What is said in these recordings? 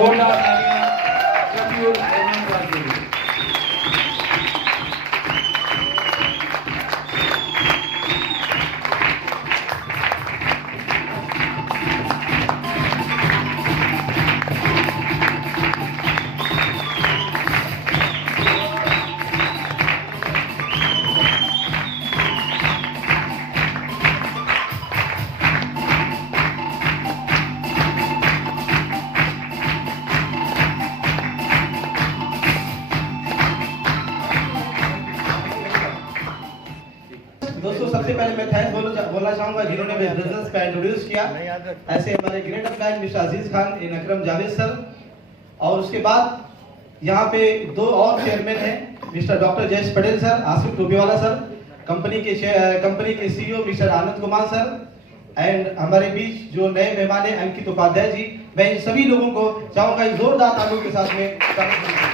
जोरदार तालियां शफीउल रहमान साहब के लिए। दोस्तों सबसे पहले मैं थैंक्स बोलना चाहूंगा जिन्होंने मेरे बिजनेस का इंट्रोड्यूस किया, ऐसे हमारे great upline mister Aziz Khan and Akram Javed sir, और उसके बाद यहाँ पे दो और चेयरमैन हैं mister doctor Jayesh Patel sir, Asif Topiwala sir, company के CEO mister Anand Kumar sir, and हमारे बीच जो नए मेहमान हैं अंकित उपाध्याय जी। मैं इन सभी लोगों को चाहूंगा जोरदार तालियों के साथ में स्वागत करूंगा।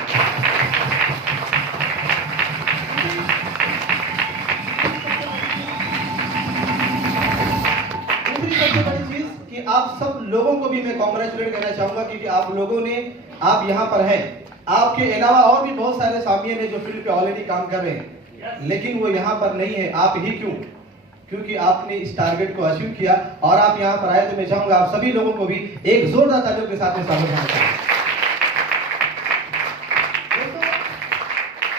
सबसे बड़ी चीज कि आप सब लोगों को भी मैं कॉन्ग्रेचुलेट करना चाहूंगा क्योंकि आप लोगों ने, आप यहाँ पर हैं, आपके अलावा और भी बहुत सारे सामियन हैं जो फील्ड पे ऑलरेडी काम कर रहे हैं, लेकिन वो यहाँ पर नहीं है। आप ही क्यों? क्योंकि आपने इस टारगेट को अचीव किया और आप यहाँ पर आए। तो मैं चाहूंगा आप सभी लोगों को भी एक जोरदार तालियों के साथ में स्वागत करना चाहूंगा।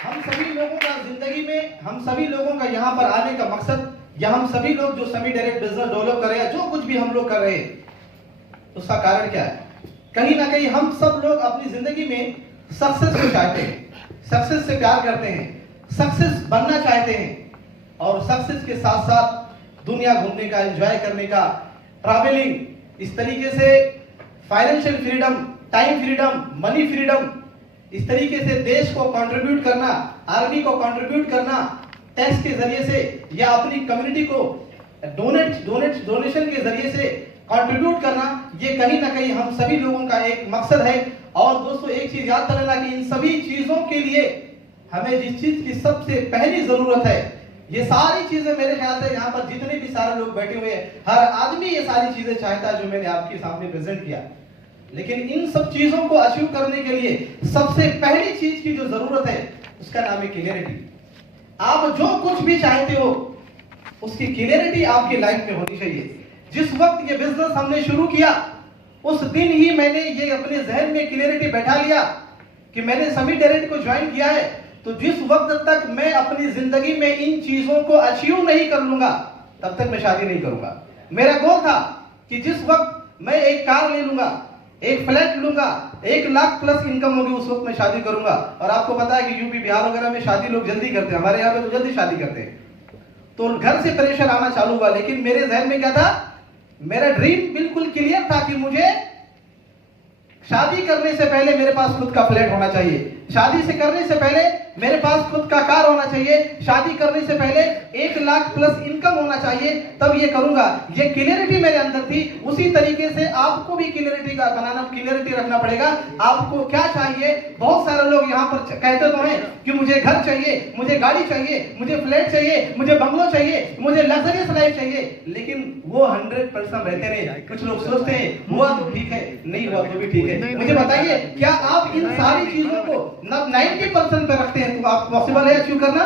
हम सभी लोगों का जिंदगी में, हम सभी लोगों का यहाँ पर आने का मकसद, या हम सभी लोग जो सेमी डायरेक्ट बिजनेस डेवलप कर रहे हैं, जो कुछ भी हम लोग कर रहे हैं, उसका कारण क्या है? कहीं ना कहीं हम सब लोग अपनी जिंदगी में सक्सेस को चाहते हैं, सक्सेस से प्यार करते हैं, सक्सेस बनना चाहते हैं, और सक्सेस के साथ साथ दुनिया घूमने का, एंजॉय करने का, ट्रैवलिंग, इस तरीके से financial freedom, time freedom, money freedom, इस तरीके से देश को कंट्रीब्यूट करना, आर्मी को कंट्रीब्यूट करना, टैक्स के जरिए से या अपनी कम्युनिटी को डोनेशन के जरिए से कंट्रीब्यूट करना, ये कहीं ना कहीं हम सभी लोगों का एक मकसद है। और दोस्तों एक चीज याद कर लेना कि इन सभी चीजों के लिए हमें जिस चीज की सबसे पहली जरूरत है, ये सारी चीजें मेरे ख्याल से यहाँ पर जितने भी सारे लोग बैठे हुए हैं, हर आदमी ये सारी चीजें चाहता है जो मैंने आपके सामने प्रेजेंट किया। लेकिन इन सब चीजों को अचीव करने के लिए सबसे पहली चीज की जो जरूरत है उसका नाम है क्लियरिटी। आप जो कुछ भी चाहते हो उसकी क्लियरिटी आपकी लाइफ में होनी चाहिए। जिस वक्त ये बिजनेस हमने शुरू किया उस दिन ही मैंने ये अपने जहन में क्लियरिटी बैठा लिया कि मैंने सेमी डायरेक्ट को ज्वाइन किया है, तो जिस वक्त तक मैं अपनी जिंदगी में इन चीजों को अचीव नहीं कर लूंगा तब तक मैं शादी नहीं करूंगा। मेरा गोल था कि जिस वक्त मैं एक कार ले लूंगा, एक फ्लैट लूंगा, 1 लाख प्लस इनकम होगी, उस वक्त मैं शादी करूंगा। और आपको पता है कि यूपी बिहार वगैरह में शादी लोग जल्दी करते हैं, हमारे यहाँ पे तो जल्दी शादी करते हैं, तो घर से प्रेशर आना चालू हुआ। लेकिन मेरे जहन में क्या था? मेरा ड्रीम बिल्कुल क्लियर था कि मुझे शादी करने से पहले मेरे पास खुद का फ्लैट होना चाहिए, शादी से करने से पहले मेरे पास खुद का कार होना चाहिए, शादी करने से पहले 1 लाख प्लस इनकम होना चाहिए, तब ये करूंगा। ये क्लियरिटी मेरे अंदर थी। उसी तरीके से आपको भी क्लियरिटी का बनाना, क्लियरिटी रखना पड़ेगा। आपको क्या चाहिए? बहुत सारे लोग यहाँ पर कहते तो हैं कि मुझे घर चाहिए, मुझे गाड़ी चाहिए, मुझे फ्लैट चाहिए, मुझे बंगलो चाहिए, मुझे लग्जरियस लाइफ चाहिए, लेकिन वो 100% रहते नहीं। कुछ लोग सोचते हैं हुआ तो ठीक है, नहीं हुआ तो भी ठीक है। मुझे बताइए, क्या आप इन सारी चीजों को 90% पे रखते हैं? तो आप पॉसिबल है अचीव करना?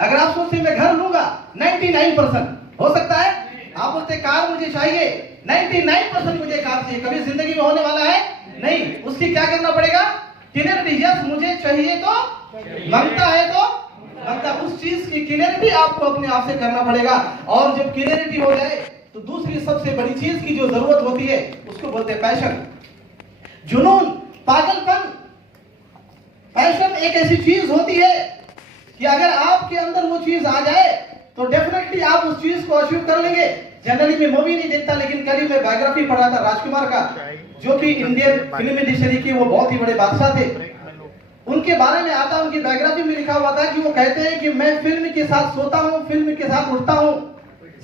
अगर आप सोचते हैं मैं घर लूंगा, 99% हो सकता है। आप बोलते कार मुझे चाहिए, 99% मुझे कार चाहिए, कभी जिंदगी में होने वाला है नहीं। उसकी क्या करना पड़ेगा? क्लियरिटी। यस मुझे चाहिए तो मांगता है तो मांगता, उस चीज की क्लियरिटी आपको अपने आप से करना पड़ेगा। और जब क्लियरिटी हो जाए तो दूसरी सबसे बड़ी चीज की जो जरूरत होती है उसको बोलते हैं पैशन, जुनून, पागलपन। पैशन एक ऐसी चीज होती है कि अगर आपके अंदर वो चीज आ जाए तो डेफिनेटली आप उस चीज को अचीव कर लेंगे। जनरली मैं मूवी नहीं देखता, लेकिन कल ही मैं बायोग्राफी पढ़ा था राजकुमार का, जो कि इंडियन फिल्म इंडस्ट्री के वो बहुत ही बड़े बादशाह थे। उनके बारे में आता, उनकी बायोग्राफी में लिखा हुआ था कि वो कहते हैं कि मैं फिल्म के साथ सोता हूँ, फिल्म के साथ उठता हूँ,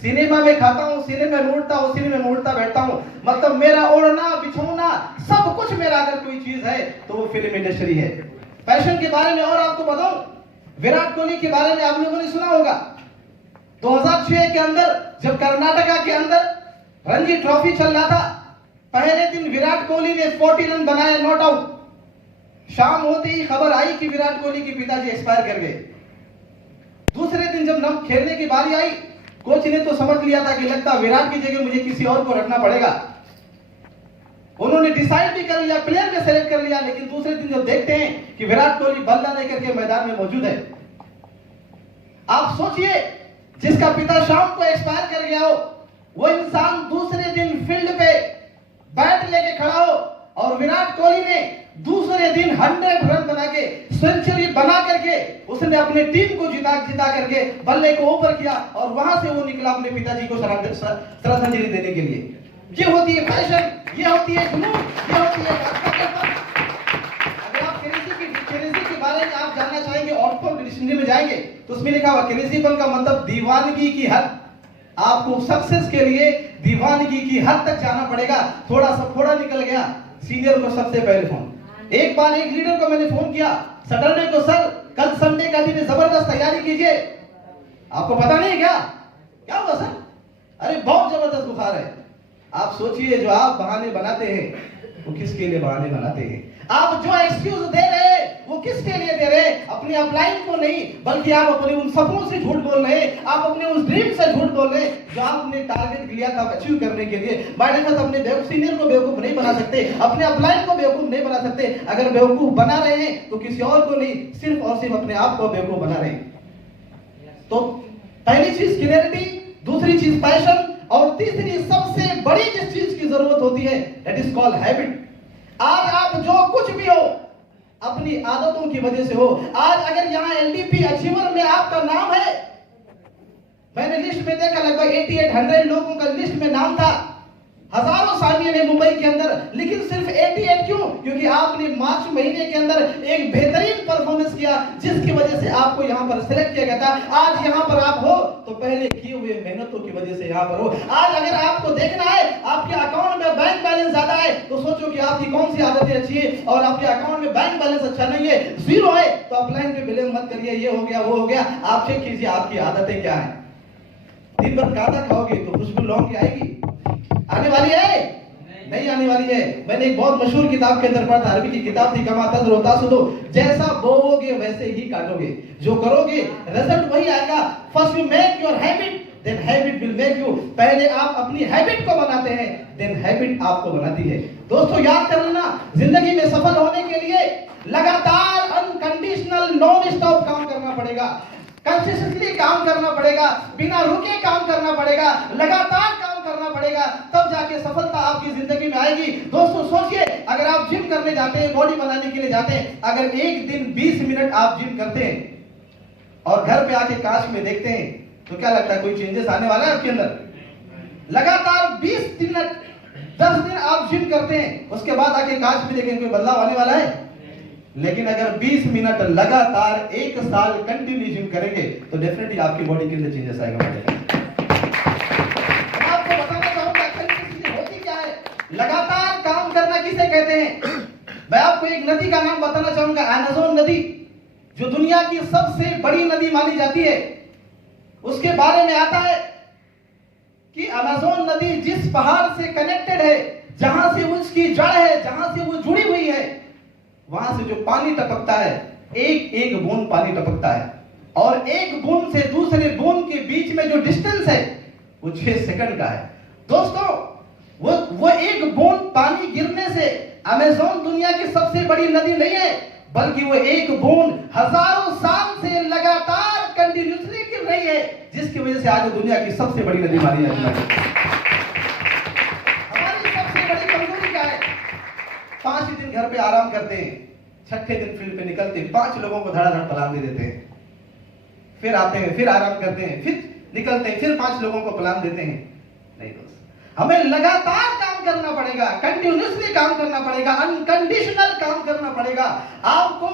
सिनेमा में खाता हूँ, सिनेमा में उठता हूँ, सिनेमा में उठता बैठता हूँ। मतलब मेरा ओढ़ना बिछोना सब कुछ मेरा अगर कोई चीज है तो वो फिल्म इंडस्ट्री है। पैशन के बारे में और आपको बताऊं, विराट कोहली के बारे में आप लोगों ने सुना होगा। 2006 के अंदर जब कर्नाटका के अंदर रणजी ट्रॉफी चल रहा था, पहले दिन विराट कोहली ने 40 रन बनाए, नॉट आउट। शाम होते ही खबर आई कि विराट कोहली के पिताजी एक्सपायर कर गए। दूसरे दिन जब खेलने की बारी आई, कोच ने तो समझ लिया था कि लगता विराट की जगह मुझे किसी और को रखना पड़ेगा। उन्होंने डिसाइड भी कर लिया, प्लेयर भी सेलेक्ट कर लिया, लेकिन दूसरे दिन जब देखते हैं कि विराट कोहली बल्ला लेकर के मैदान में मौजूद है, आप सोचिए जिसका पिता शाम को एक्सपायर कर गया हो, वो इंसान दूसरे दिन फील्ड पे बैट लेके खड़ा हो, और विराट कोहली ने दूसरे दिन 100 रन बना के, सेंचुरी बना करके उसने अपनी टीम को जिता करके बल्ले को ऊपर किया, और वहां से वो निकला अपने पिताजी को श्रद्धांजलि देने के लिए। ये होती है पैशन, ये होती है जुनून, ये होती है। अगर आप केनेसी के बारे में आप जानना चाहेंगे, ऑक्सफोर्ड डिक्शनरी में जाएंगे तो उसमें लिखा हुआ केनेसीपन का मतलब दीवानगी की हद। आपको सक्सेस के लिए दीवानगी की हद तक जाना पड़ेगा। थोड़ा सा फोड़ा निकल गया, सीनियर को सबसे पहले फोन। एक बार एक लीडर को मैंने फोन किया सैटरडे को, सर कल संडे का दिन है, जबरदस्त तैयारी कीजिए। आपको पता नहीं क्या क्या हुआ सर? अरे बहुत जबरदस्त बुखार है। आप सोचिए जो आप बहाने बनाते हैं वो किसके लिए बहाने बनाते हैं? आप जो एक्सक्यूज दे रहे हैं वो किसके लिए दे रहे हैं? अपनी अपलाइन को नहीं, बल्कि आप अपने उन सपनों से झूठ बोल रहे हैं, आप अपने उस ड्रीम से झूठ बोल रहे हैं जो आपने टारगेट लिया था अचीव करने के लिए। बाय डिफॉल्ट अपने सीनियर को बेवकूफ नहीं बना सकते, अपने अपलाइन को बेवकूफ नहीं बना सकते। अगर बेवकूफ बना रहे हैं तो किसी और को नहीं, सिर्फ और सिर्फ अपने आप को बेवकूफ बना रहे हैं। तो पहली चीज क्लियरिटी, दूसरी चीज पैशन, और तीसरी सबसे बड़ी जिस चीज की जरूरत होती है दैट इज कॉल्ड हैबिट। आज आप जो कुछ भी हो अपनी आदतों की वजह से हो। आज अगर यहां एलडीपी अचीवर में आपका नाम है, मैंने लिस्ट में देखा लगभग 8800 लोगों का लिस्ट में नाम था, हजारों सामियों ने मुंबई के अंदर, लेकिन सिर्फ 88 क्यों? क्योंकि आपने मार्च महीने के अंदर एक बेहतरीन परफॉर्मेंस किया जिसकी वजह से आपको यहां पर सिलेक्ट किया गया था। आज यहां पर आप हो तो पहले किए हुए मेहनतों की वजह से यहां पर हो। आज अगर आपको देखना है आपके अकाउंट में बैंक बैलेंस ज्यादा है तो सोचो कि आपकी कौन सी आदतें अच्छी है, और आपके अकाउंट में बैंक बैलेंस अच्छा नहीं है, जीरो है, तो अपलाइन पे ब्लेम मत करिए ये हो गया वो हो गया। आप चेक कीजिए आपकी आदतें क्या है। दिन भर कांदा खाओगे तो खुशबू लौंग की आएगी? आने वाली है? नहीं आने वाली है। मैंने एक बहुत मशहूर किताब के अंदर पढ़ा था, अरबी की किताब थी, कमा तज़रअ तहसुदु, जैसा बोओगे वैसे ही काटोगे, जो करोगे रिजल्ट वही आएगा। First you make your habit then habit will make you. पहले आप अपनी हैबिट को बनाते हैं देन हैबिट आपको बनाती है। दोस्तों याद कर लेना, जिंदगी में सफल होने के लिए लगातार अनकंडीशनल नॉन स्टॉप काम करना पड़ेगा, कंसिस्टेंटली काम करना पड़ेगा, बिना रुके काम करना पड़ेगा, लगातार काम करना पड़ेगा, तब जाके सफलता आपकी जिंदगी में आएगी। दोस्तों सोचिए, अगर आप जिम करने जाते हैं, बॉडी बनाने के लिए जाते हैं, अगर एक दिन 20 मिनट आप जिम करते हैं और घर पे आके कांच में देखते हैं तो क्या लगता है कोई चेंजेस आने वाला है आपके अंदर? लगातार 20 मिनट 10 दिन आप जिम करते हैं, उसके बाद आके कांच में देखेंगे कोई बदलाव आने वाला है? लेकिन अगर 20 मिनट लगातार 1 साल कंटिन्यू जिम करेंगे तो डेफिनेटली आपकी बॉडी के अंदर चेंजेस आएगा। मैं आपको बताना चाहूंगा चीजें होती क्या है, लगातार काम करना किसे कहते हैं। मैं आपको एक नदी का नाम बताना चाहूंगा, अमेज़न नदी, जो दुनिया की सबसे बड़ी नदी मानी जाती है। उसके बारे में आता है कि अमेज़न नदी जिस पहाड़ से कनेक्टेड है, जहां से उसकी जड़ है, जहां से वो जुड़ी हुई है, वहां से जो पानी टपकता है, एक एक बूंद पानी टपकता है, और एक बूंद से दूसरे बूंद के बीच में जो डिस्टेंस है वो 6 सेकंड का है। दोस्तों वो एक बूंद पानी गिरने से अमेज़न दुनिया की सबसे बड़ी नदी नहीं है, बल्कि वो एक बूंद हजारों साल से लगातार कंटिन्यूसली गिर रही है, जिसकी वजह से आज दुनिया की सबसे बड़ी नदी मानी जाती है। हमारी सबसे बड़ी कमजोरी क्या है? 5 दिन घर पे आराम करते हैं, छठे दिन फील्ड पे निकलते हैं, 5 लोगों को धड़ाधड़ पलान दे देते हैं, फिर आते हैं, फिर आराम करते हैं, फिर निकलते हैं, फिर 5 लोगों को पलान देते हैं। नहीं दोस्त, हमें लगातार काम करना पड़ेगा, कंटिन्यूसली काम करना पड़ेगा, अनकंडीशनल काम करना पड़ेगा आपको।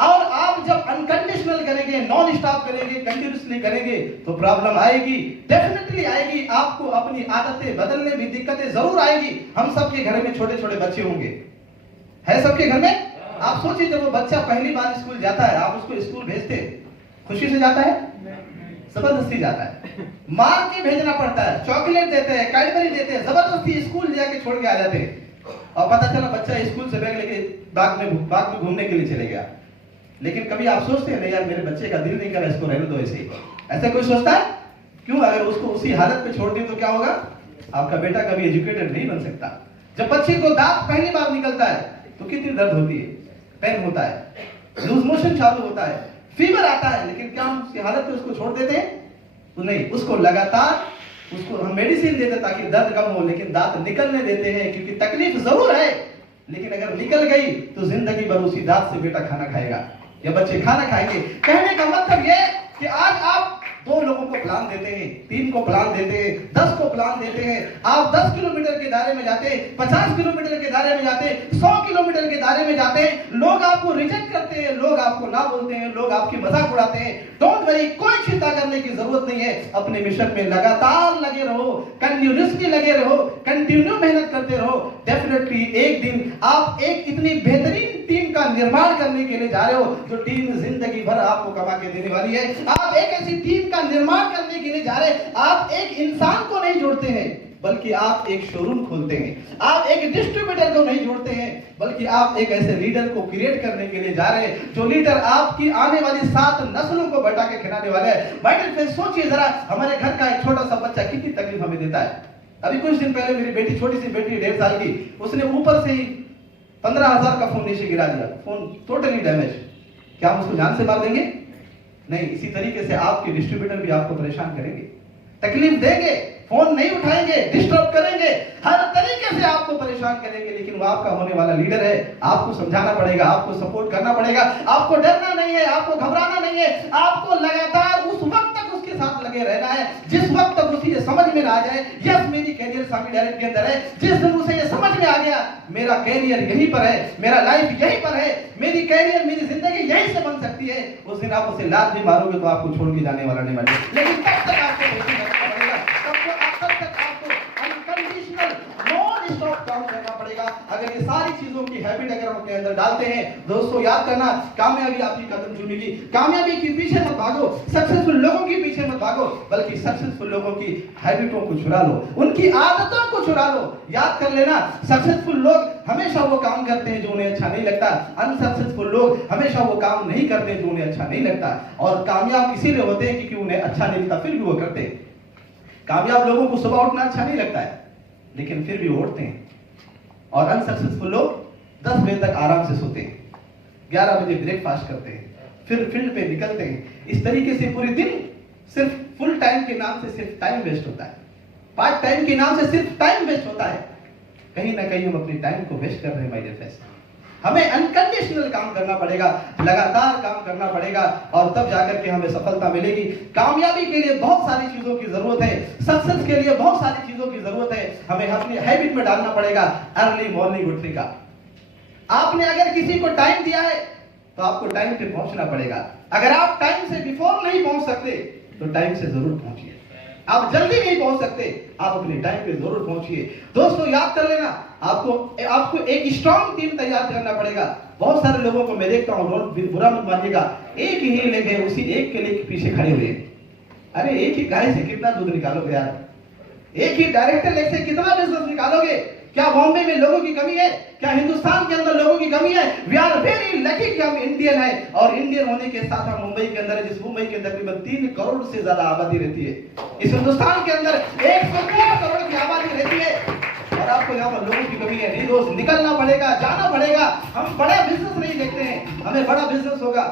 और आप जब अनकंडीशनल करेंगे, नॉन स्टॉप करेंगे, कंटिन्यूसली करेंगे तो प्रॉब्लम आएगी, डेफिनेटली आएगी। आपको अपनी आदतें बदलने में दिक्कतें जरूर आएगी। हम सबके घर में छोटे छोटे बच्चे होंगे, है सबके घर में? आप सोचिए जब वो बच्चा पहली बार स्कूल जाता है, आप उसको स्कूल भेजते खुशी से जाता है? जबरदस्ती जाता है, मार के भेजना पड़ता है, चॉकलेट देते हैं, कैडबरी देते हैं, जबरदस्ती स्कूल जाके छोड़ के आ जाते हैं। और पता चला बच्चा स्कूल से बैग लेके बाग में घूमने के लिए चले गया। लेकिन कभी आप सोचते हैं नहीं यार मेरे बच्चे का दिल नहीं कर रहा, इसको रहने दो ऐसे ही, ऐसा कोई सोचता है? क्यों? अगर उसको उसी हालत में छोड़ दी तो क्या होगा? आपका बेटा कभी एजुकेटेड नहीं बन सकता। जब बच्चे को दांत पहली बार निकलता है तो कितनी दर्द होती है, पेन होता है, लूज मोशन चालू होता है, फीवर आता है, लेकिन क्या हम उसकी हालत में उसको छोड़ देते हैं? तो नहीं, उसको लगातार उसको हम मेडिसिन देते हैं ताकि दर्द कम हो, लेकिन दांत निकलने देते हैं क्योंकि तकलीफ जरूर है, लेकिन अगर निकल गई तो जिंदगी भर उसी दांत से बेटा खाना खाएगा या बच्चे खाना खाएंगे। कहने का मतलब यह कि आज आप 2 लोगों को प्लान देते हैं, 3 को प्लान देते हैं, 10 को प्लान देते हैं, आप 10 किलोमीटर के दायरे में जाते हैं, 50 किलोमीटर के दायरे में जाते हैं, 100 किलोमीटर के दायरे में जाते हैं, लोग आपको रिजेक्ट करते हैं, लोग आपको ना बोलते हैं, लोग आपकी मजाक उड़ाते हैं। डोंट वरी, कोई चिंता करने की जरूरत नहीं है। अपने मिशन में लगातार लगे रहो, कंटिन्यूअसली लगे रहो, कंटिन्यू मेहनत करते रहो। डेफिनेटली एक दिन आप एक इतनी बेहतरीन टीम का निर्माण करने के लिए जा रहे हो जो टीम जिंदगी भर आपको कमा के देने वाली है। आप एक ऐसी टीम का निर्माण करने के लिए जा रहे हैं। आप एक इंसान को नहीं जोड़ते हैं बल्कि आप एक शोरूम खोलते हैं। आप एक डिस्ट्रीब्यूटर को नहीं जोड़ते हैं बल्कि आप एक ऐसे लीडर को क्रिएट करने के लिए जा रहे हैं जो लीडर आपकी आने वाली 7 नस्लों को बटा के खिलाने वाला है। माय डियर फ्रेंड्स, सोचिए जरा, हमारे घर का एक छोटा सा बच्चा कितनी तकलीफ हमें देता है। अभी कुछ दिन पहले मेरी बेटी, छोटी सी बेटी 1.5 साल की, उसने ऊपर से ही 15,000 का फोन नीचे गिरा दिया, फोन टोटली डैमेज। क्या हम उसको जान से मार देंगे? नहीं। इसी तरीके से आपके डिस्ट्रीब्यूटर भी आपको परेशान करेंगे, तकलीफ देंगे, फोन नहीं उठाएंगे, डिस्टर्ब करेंगे, हर तरीके से आपको परेशान करेंगे, लेकिन वो आपका होने वाला लीडर है। आपको समझाना पड़ेगा, आपको सपोर्ट करना पड़ेगा, आपको डरना नहीं है, आपको घबराना नहीं है, आपको लगातार उस वक्त तक उसके साथ लगे रहना है जिस वक्त तक उसे ये समझ में ना आ जाए यस मेरी कैरियर स्वामी डायरेक्ट के अंदर है। जिस दिन उसे ये समझ में आ गया मेरा कैरियर यहीं पर है, मेरा लाइफ यहीं पर है, मेरी कैरियर, मेरी जिंदगी यहीं से बन सकती है, उस दिन आप उसे लात भी मारोगे तो आपको छोड़ के जाने वाला नहीं बने। लेकिन तब तक आपको काम करना पड़ेगा। अगर ये सारी चीजों की हैबिट अगर हम अपने अंदर डालते हैं, दोस्तों याद करना, कामयाबी आपकी कदम चूमेगी। कामयाबी के पीछे मत भागो, सक्सेसफुल लोगों के पीछे मत भागो, बल्कि सक्सेसफुल लोगों की हैबिटों को चुरा लो, उनकी आदतों को चुरा लो। याद कर लेना, सक्सेसफुल लोग हमेशा वो काम करते हैं जो उन्हें अच्छा नहीं लगता, अनसक्सेसफुल लोग हमेशा वो काम नहीं करते जो उन्हें अच्छा नहीं लगता। और कामयाब इसीलिए होते हैं क्योंकि उन्हें अच्छा नहीं लगता फिर भी वो करते हैं। कामयाब लोगों को सुबह उठना अच्छा नहीं लगता है लेकिन फिर भी वो उठते हैं, और अनसक्सेसफुल लोग 10 बजे तक आराम से सोते हैं, 11 बजे ब्रेकफास्ट करते हैं, फिर फील्ड पे निकलते हैं। इस तरीके से पूरे दिन सिर्फ फुल टाइम के नाम से सिर्फ टाइम वेस्ट होता है, पार्ट टाइम के नाम से सिर्फ टाइम वेस्ट होता है। कहीं ना कहीं हम अपनी टाइम को वेस्ट कर रहे हैं माय डियर फ्रेंड्स। हमें अनकंडीशनल काम करना पड़ेगा, लगातार काम करना पड़ेगा, और तब जाकर के हमें सफलता मिलेगी। कामयाबी के लिए बहुत सारी चीजों की जरूरत है, सक्सेस के लिए बहुत सारी चीजों की जरूरत है। हमें अपनी हैबिट में डालना पड़ेगा अर्ली मॉर्निंग उठने का। आपने अगर किसी को टाइम दिया है तो आपको टाइम पे पहुंचना पड़ेगा। अगर आप टाइम से बिफोर नहीं पहुंच सकते तो टाइम से जरूर पहुंचिए। आप जल्दी नहीं पहुंच सकते, आप अपने टाइम पे जरूर पहुंचिए। दोस्तों याद कर लेना, आपको एक स्ट्रॉन्ग टीम तैयार करना पड़ेगा। बहुत सारे लोगों को मैं देखता हूं, बुरा मत मानिएगा, एक ही लेके उसी एक के लिए पीछे खड़े हुए। अरे एक ही गाय से कितना दूध निकालोगे यार, एक ही डायरेक्टर लेग से कितना बिजनेस निकालोगे? क्या बॉम्बे में लोगों की कमी है? क्या हिंदुस्तान के अंदर लोगों की कमी है? वी आर वेरी लकी कि हम इंडियन है, और इंडियन होने के साथ हम मुंबई के अंदर है, जिस मुंबई के तकरीबन 3 करोड़ से ज्यादा आबादी रहती है। इस हिंदुस्तान के अंदर 102 करोड़ की आबादी रहती है, और आपको यहाँ पर लोगों की कमी है। नहीं दोस्त, निकलना पड़ेगा, जाना पड़ेगा। हम बड़ा बिजनेस नहीं देखते हैं, हमें बड़ा बिजनेस होगा।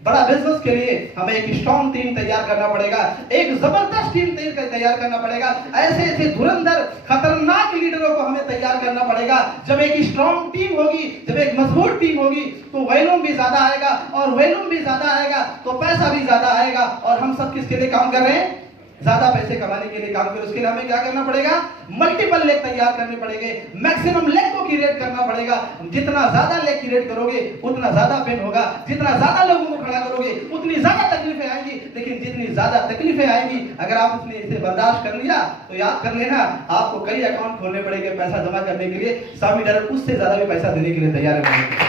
बड़ा बिजनेस के लिए हमें एक स्ट्रॉन्ग टीम तैयार करना पड़ेगा, एक जबरदस्त टीम तैयार करना पड़ेगा। ऐसे ऐसे धुरंधर खतरनाक लीडरों को हमें तैयार करना पड़ेगा। जब एक स्ट्रॉन्ग टीम होगी, जब एक मजबूत टीम होगी, तो वॉल्यूम भी ज्यादा आएगा, और वॉल्यूम भी ज्यादा आएगा तो पैसा भी ज्यादा आएगा। और हम सब किसके लिए काम कर रहे हैं? ज्यादा पैसे कमाने के लिए काम करें। उसके लिए हमें क्या करना पड़ेगा? मल्टीपल लेग तैयार करने पड़ेंगे, मैक्सिमम लेग को क्रिएट करना पड़ेगा। जितना ज्यादा लेग क्रिएट करोगे उतना ज्यादा पेन होगा, जितना ज्यादा लोगों को खड़ा करोगे उतनी ज्यादा तकलीफें आएंगी। लेकिन जितनी ज्यादा तकलीफें आएंगी, अगर आप इसने इसे बर्दाश्त कर लिया तो याद कर लेना, आपको कई अकाउंट खोलने पड़ेंगे पैसा जमा करने के लिए। स्वामी डायरेक्ट उससे ज्यादा भी पैसा देने के लिए तैयार है।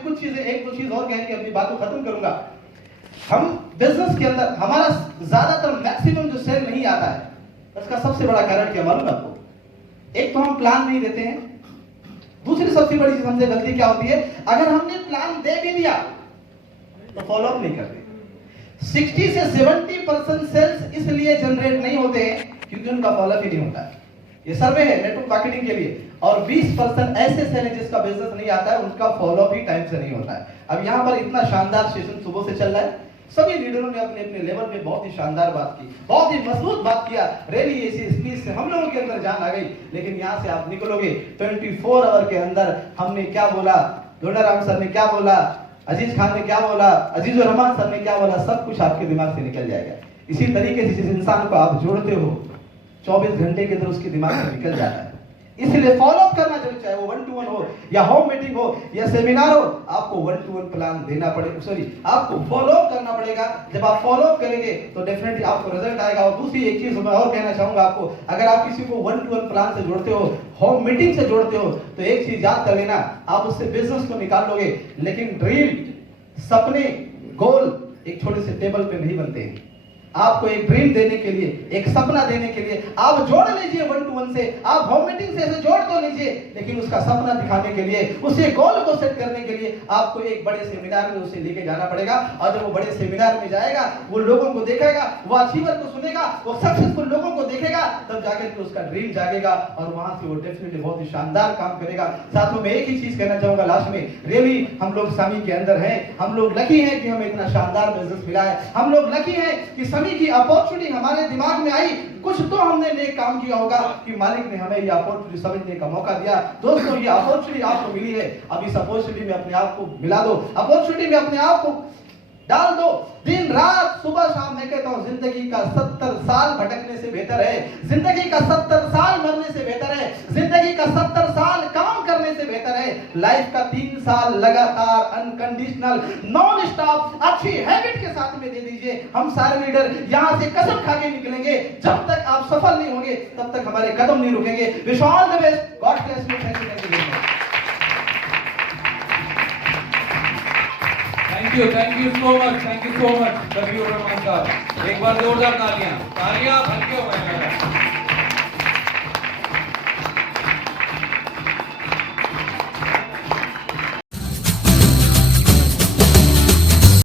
कुछ चीजें, एक दो चीज और कह के अपनी बात को खत्म करूंगा। हम बिजनेस के अंदर हमारा ज्यादातर मैक्सिमम जो सेल नहीं आता है, उसका सबसे बड़ा कारण क्या मालूम है आपको? एक तो हम प्लान नहीं देते हैं, दूसरी सबसे बड़ी चीज हमसे गलती क्या होती है, अगर हमने प्लान दे भी दिया तो फॉलो अप नहीं करते। 60 से 70% सेल्स इसलिए जनरेट नहीं होते हैं क्योंकि उनका फॉलो अप ही नहीं होता है। ये सर्वे है नेटवर्क मार्केटिंग के लिए, और 20% ऐसे सेल है जिसका बिजनेस नहीं आता है, उनका फॉलो अप ही टाइम से नहीं होता है। अब यहाँ पर इतना शानदार सेशन सुबह से चल रहा है, सभी लीडरों ने अपने अपने लेवल पे बहुत ही शानदार बात की, बहुत ही मजबूत बात किया। रैली ऐसी स्पीच से हम लोगों के अंदर जान आ गई। लेकिन यहाँ से आप निकलोगे 24 आवर के अंदर हमने क्या बोला, लोनाराम सर ने क्या बोला, अजीज खान ने क्या बोला, अजीजुर रहमान सर ने क्या बोला, सब कुछ आपके दिमाग से निकल जाएगा। इसी तरीके से जिस इंसान को आप जोड़ते हो 24 घंटे के अंदर उसके दिमाग से निकल जाता है। इसलिए फॉलो अप करना जरूरी, चाहे वो 1-to-1 हो या होम मीटिंग हो या सेमिनार हो, आपको 1-to-1 प्लान देना पड़ेगा, सॉरी आपको फॉलो अप करना पड़ेगा। जब आप फॉलो अप करेंगे तो डेफिनेटली आपको रिजल्ट आएगा। और दूसरी एक चीज मैं और कहना चाहूंगा आपको, अगर आप किसी को 1-to-1 प्लान से जोड़ते हो, होम मीटिंग से जोड़ते हो, तो एक चीज याद कर लेना, आप उससे बिजनेस को निकाल लोगे, लेकिन ड्रीम, सपने, गोल एक छोटे से टेबल पे नहीं बनते हैं। आपको एक ड्रीम देने के लिए, एक सपना देने के लिए आप जोड़ लीजिए 1-to-1 से, आप होम मीटिंग से ऐसे जोड़ तो लीजिए, लेकिन उसका सपना दिखाने के लिए, उसे गोल को सेट करने के लिए आपको एक बड़े सेमिनार में उसे लेके जाना पड़ेगा। और जब वो बड़े सेमिनार में जाएगा, वो लोगों को देखेगा, वो अचीवर को सुनेगा, वो सक्सेसफुल लोगों को देखेगा, तब जाकर के उसका ड्रीम जागेगा और वहां से वो डेफिनेटली बहुत ही शानदार काम करेगा। साथियों मैं एक ही चीज कहना चाहूंगा लास्ट में, रियली हम लोग समी के अंदर हैं, हम लोग लकी हैं कि हमें इतना शानदार बिजनेस मिला है, हम लोग लकी हैं कि समी की अपॉर्चुनिटी हमारे दिमाग में आई। कुछ तो हमने नेक काम किया होगा कि मालिक ने हमें ये अपॉर्चुनिटी समझने का मौका दिया। दोस्तों ये अपॉर्चुनिटी आपको मिली है, अब इस अपॉर्चुनिटी में अपने आप को मिला दो, अपॉर्चुनिटी में अपने आप को डाल दो। दिन रात सुबह शाम मैं कहता हूं, जिंदगी का 70 साल भटकने से बेहतर है, जिंदगी का 70 साल मरने से बेहतर है, जिंदगी का 70 साल काम करने से बेहतर है। लाइफ का 3 साल लगातार अनकंडीशनल नॉन स्टॉप अच्छी हैबिट के साथ में दे दीजिए। हम सारे लीडर यहां से कसम खा के निकलेंगे, जब तक आप सफल नहीं होंगे तब तक हमारे कदम नहीं रुकेंगे। Wish all the best, God bless you, thank you. Thank you so much Kabir Rahman साहब। एक बार जोरदार तालियां भर के हो गए।